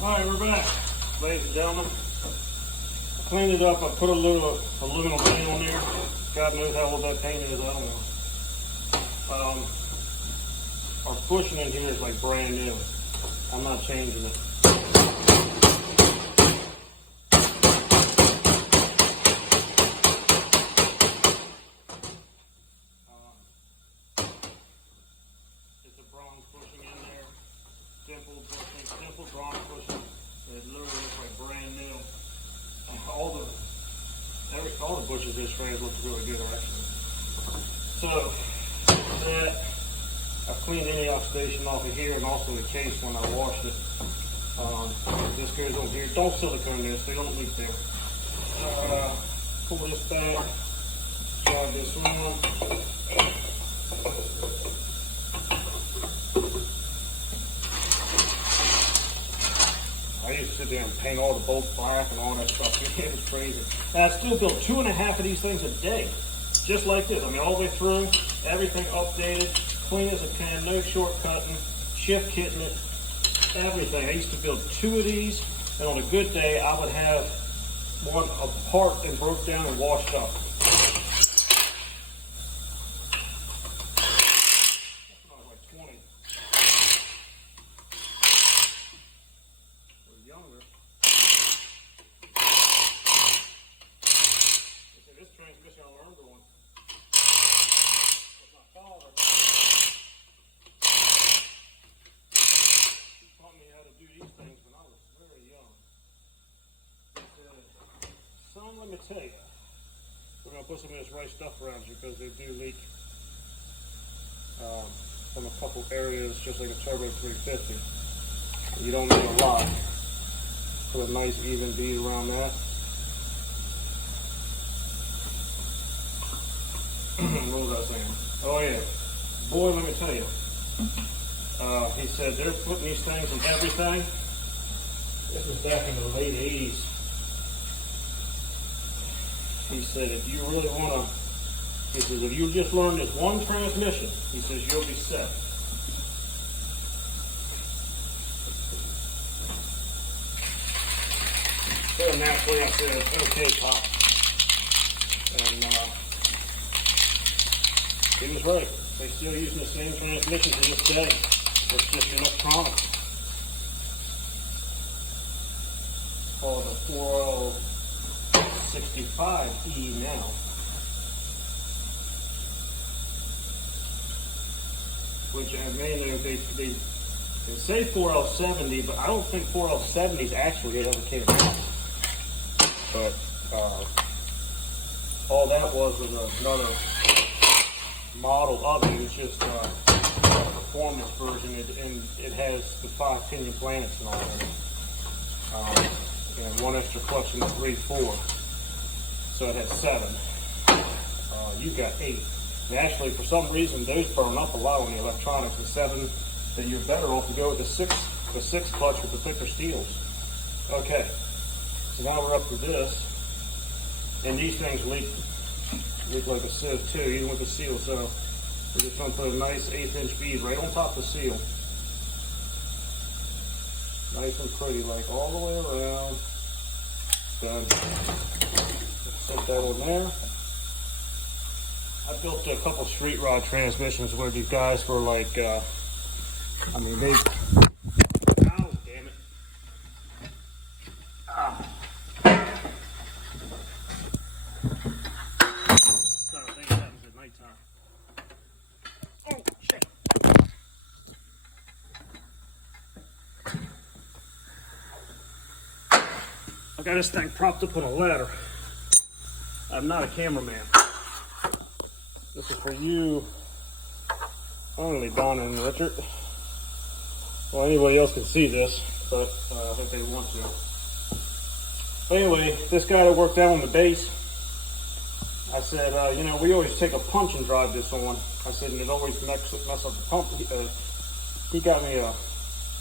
Alright, we're back, ladies and gentlemen. I cleaned it up. I put a little aluminum paint on there. God knows how old that paint is, I don't know. Our bushing in here is like brand new. I'm not changing it. It's a bronze bushing in there. Dimple bronze bushing. It literally looks like brand new. All the bushes in this frame look really good actually. So that I've cleaned any oxidation off of here and also the case when I washed it. This goes on here. Don't silicone this, they don't leak there. Pull this back, slide this on. I used to sit there and paint all the bolts black and all that stuff. It was crazy. And I still built 2.5 of these things a day. Just like this. I mean, all the way through, everything updated, clean as a can, no shortcutting, shift kitting it, everything. I used to build 2 of these, and on a good day, I would have one apart and broke down and washed up. Let me tell you, we're going to put some of this right stuff around you because they do leak from a couple areas, just like a Turbo 350. You don't need a lot. Put a nice even bead around that. What was I saying? Oh yeah, boy, let me tell you. He said they're putting these things in everything. This was back in the late 80s. He said, if you really want to, he says, if you just learn this one transmission, he says, you'll be set. So naturally I said, okay, Pop. And he was right. They're still using the same transmission to this day. It's just electronic. Called a 4065E now. Which I mean, they say 4L70, but I don't think 4L70s actually ever came out. But all that was another model of it. It was just a performance version, and it has the 5 pinion planets and all in it. And 1 extra clutch in the 3/4. So it has 7. You got 8. And actually, for some reason, those burn up a lot on the electronics. The 7, that you're better off to go with the 6 clutch with the thicker steels. Okay, so now we're up to this, and these things leak like a sieve too, even with the seal. So we're just going to put a nice 1/8" bead right on top of the seal, nice and pretty, like all the way around. Done. Set that on there. I built a couple street rod transmissions where these guys were like, I mean, they, ow, damn it. Sorry, I think it happens at nighttime. Oh, shit. I got this thing propped up on a ladder. I'm not a cameraman. This is for you only, Donna and Richard. Well, anybody else can see this, but if they want to. Anyway, this guy that worked out on the base, I said, you know, we always take a punch and drive this on. I said, and it always mess up the pump. He got me a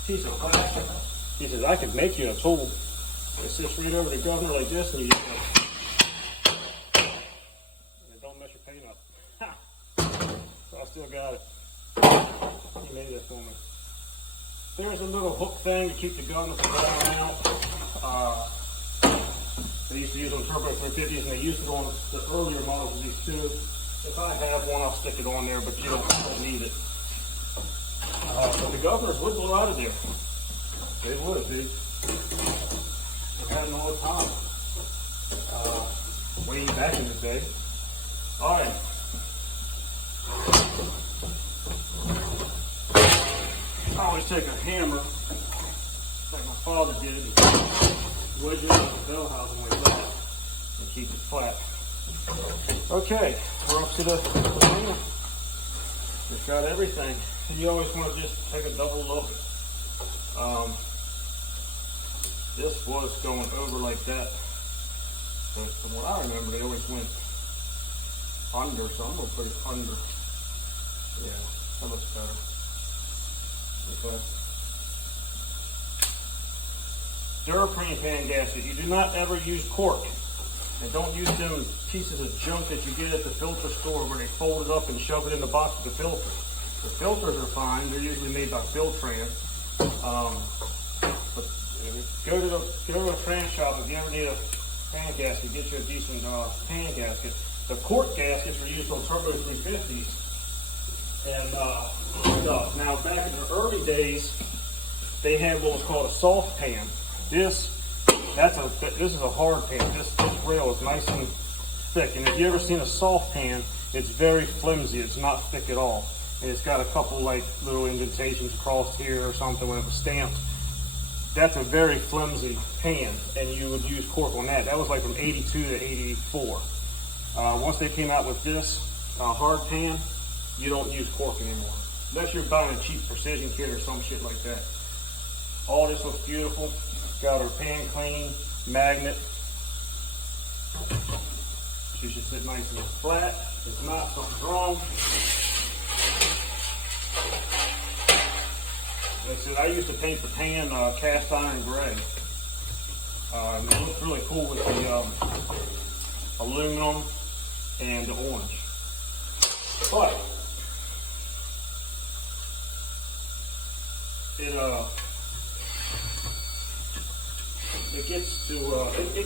piece of plastic. He says, I could make you a tool. It sits right over the governor like this, and you just don't mess your paint up. So I still got it. He made that for me. There's a little hook thing to keep the gun from falling out. They used to use on Turbo 350s, and they used it on the earlier models of these too. If I have one, I'll stick it on there, but you don't need it. But the governors would blow out of there. They would, dude. They had them all the time. Way back in the day. All right. I always take a hammer, like my father did, and wedge it up the bell housing like that, and keep it flat. Okay, we're up to the hammer. Just got everything. And you always want to just take a double look. This was going over like that, but from what I remember, they always went under, so I'm going to put it under. Yeah, that looks better. Okay. Duraprene pan gasket. You do not ever use cork. And don't use them pieces of junk that you get at the filter store where they fold it up and shove it in the box with the filter. The filters are fine. They're usually made by Filtran. But go to a Tran shop if you ever need a pan gasket. Get you a decent pan gasket. The cork gaskets are used on Turbo 350s. And now back in the early days, they had what was called a soft pan. This is a hard pan. This rail is nice and thick. And if you ever seen a soft pan, it's very flimsy. It's not thick at all. And it's got a couple like little indentations across here or something when it was stamped. That's a very flimsy pan, and you would use cork on that. That was like from 82 to 84. Once they came out with this hard pan, you don't use cork anymore. Unless you're buying a cheap precision kit or some shit like that. All this looks beautiful. Got our pan clean, magnet. She should sit nice and flat. If not, something's wrong. Like I said, I used to paint the pan cast iron gray. And it looks really cool with the aluminum and the orange. But it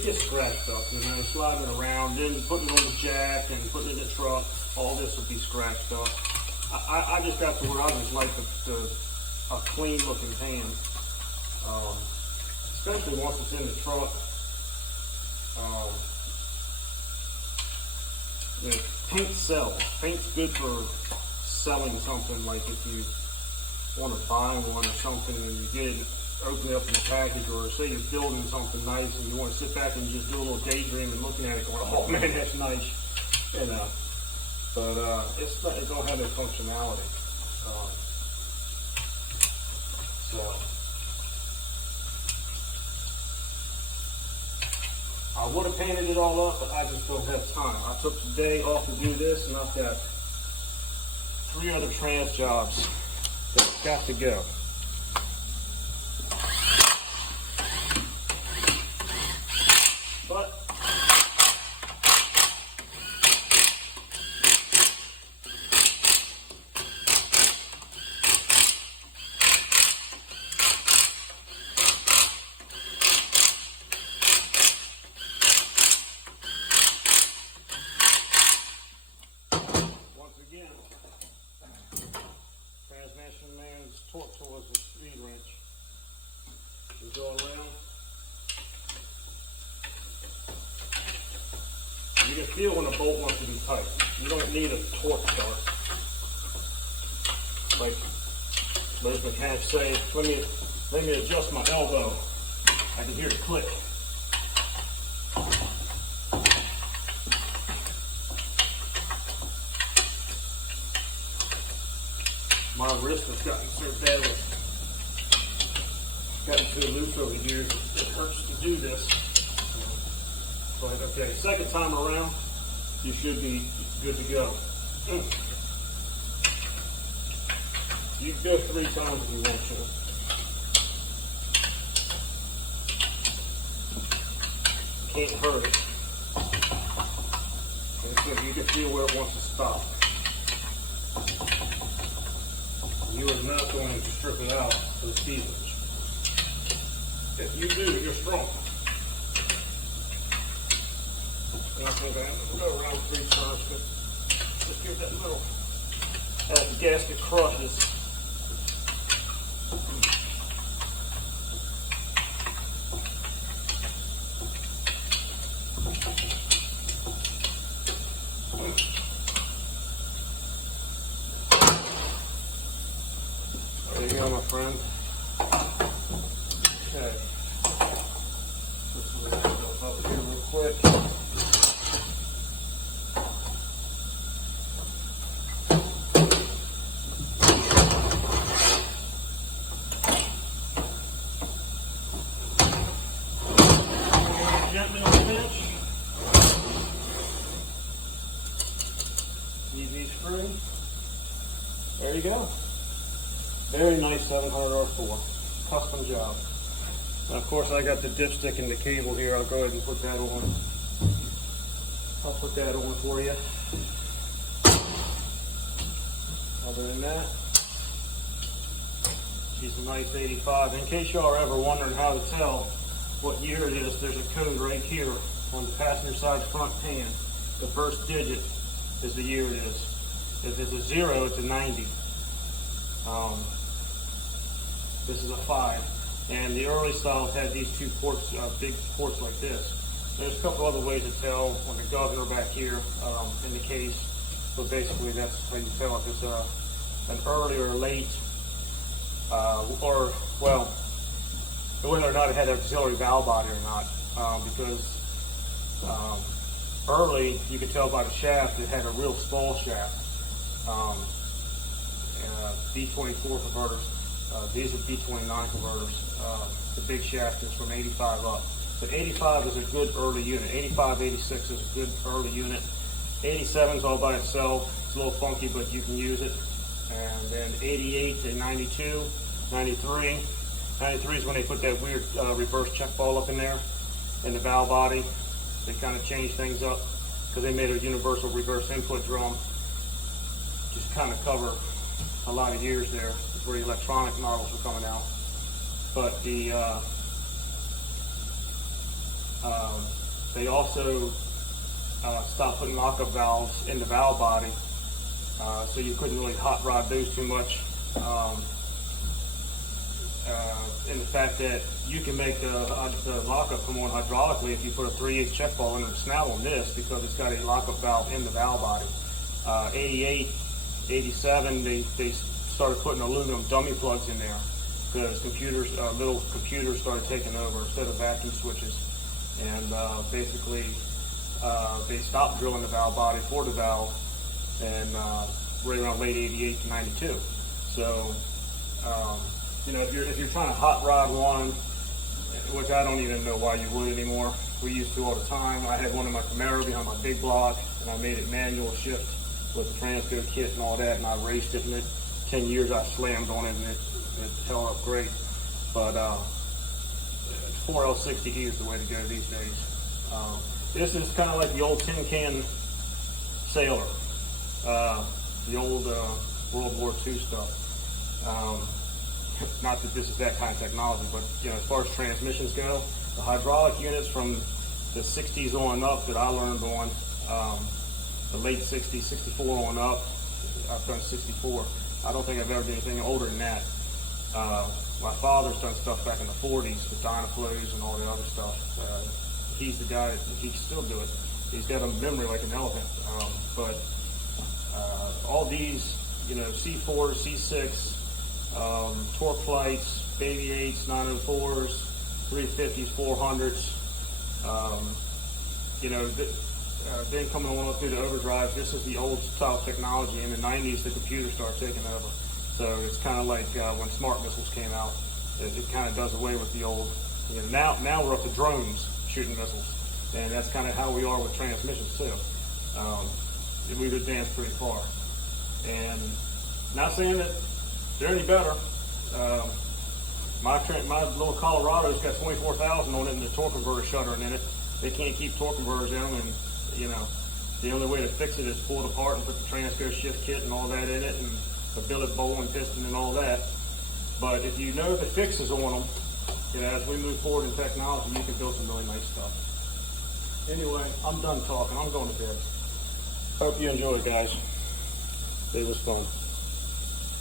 gets scratched up, you know, sliding it around, then putting it on the jack and putting it in the truck, all this will be scratched up. I just got to where I just like a clean looking pan, especially once it's in the truck. The paint sells. Paint's good for selling something, like if you want to buy one or something and you get it, open it up in the package, or say you're building something nice and you want to sit back and just do a little daydream and looking at it going, oh man, that's nice, you know. But it don't have that functionality. So I would have painted it all up, but I just don't have time. I took the day off to do this, and I've got 3 other trans jobs that's got to go. But once again, transmission man's torque towards the speed wrench. You go around. You can feel when a bolt wants to be tight. You don't need a torque start. Like most mechanics say, let me adjust my elbow. I can hear it click. My wrist has gotten so badly, gotten so loose over the years, it hurts to do this. But okay, second time around, you should be good to go. You can go 3 times if you want to. Can't hurt it. And so you can feel where it wants to stop. you are not going to strip it out for the seasons. If you do, you're strong. And I think I'm going to go around 3 times, but just give that little, as the gasket crushes. There you go, my friend. Okay. Just lay myself up here real quick. Gently on the bench. Easy free. There you go. Very nice 700R4, custom job. Now, of course, I got the dipstick and the cable here. I'll go ahead and put that on. I'll put that on for you. Other than that, she's a nice 85. In case y'all are ever wondering how to tell what year it is, there's a code right here on the passenger side front pan. The first digit is the year it is. If it's a 0, it's a 90. This is a 5, and the early styles had these 2 ports, big ports like this. There's a couple other ways to tell on the governor back here in the case, but basically that's how you tell if it's an early or late, or well, whether or not it had an auxiliary valve body or not, because early you could tell by the shaft it had a real small shaft. B24 converters. These are B29 converters. The big shaft is from 85 up. So 85 is a good early unit. 85, 86 is a good early unit. 87 is all by itself. It's a little funky, but you can use it. And then 88 to 92, 93. 93 is when they put that weird reverse check ball up in there in the valve body. They kind of changed things up because they made a universal reverse input drum. Just kind of cover a lot of years there where the electronic models were coming out. But the they also stopped putting lockup valves in the valve body, so you couldn't really hot rod those too much. And the fact that you can make the lockup come on hydraulically if you put a 3/8 check ball in the snout on this, because it's got a lockup valve in the valve body. 88, 87, they started putting aluminum dummy plugs in there because computers, little computers started taking over instead of vacuum switches. And basically, they stopped drilling the valve body for the valve, and right around late 88 to 92. So, you know, if you're trying to hot rod one, which I don't even know why you would anymore. We used to all the time. I had one in my Camaro behind my big block, and I made it manual shift with the Transco kit and all that, and I raced it, and it 10 years I slammed on it, and it held up great. But 4L60E is the way to go these days. This is kind of like the old tin can sailor, the old World War II stuff. Not that this is that kind of technology, but you know, as far as transmissions go, the hydraulic units from the 60s on up that I learned on, the late 60s, 64 on up, I've done 64. I don't think I've ever done anything older than that. My father's done stuff back in the 40s with Dynaflows and all the other stuff. He's the guy that he can still do it. He's got a memory like an elephant. But all these, you know, C4s, C6, torque flights, baby 8s, 904s, 350s, 400s, you know, then coming on up through the overdrive, this is the old style technology. In the 90s, the computers started taking over. So it's kind of like when smart missiles came out, it kind of does away with the old, you know, now we're up to drones shooting missiles. And that's kind of how we are with transmissions too. We've advanced pretty far. And not saying that they're any better. My little Colorado's got 24,000 on it and the torque converter shuttering in it. They can't keep torque converters in them, and you know, the only way to fix it is pull it apart and put the Transco shift kit and all that in it, and a billet bowl and piston and all that. But if you know the fixes on them, you know, as we move forward in technology, you can build some really nice stuff. Anyway, I'm done talking. I'm going to bed. Hope you enjoyed, guys. It was fun.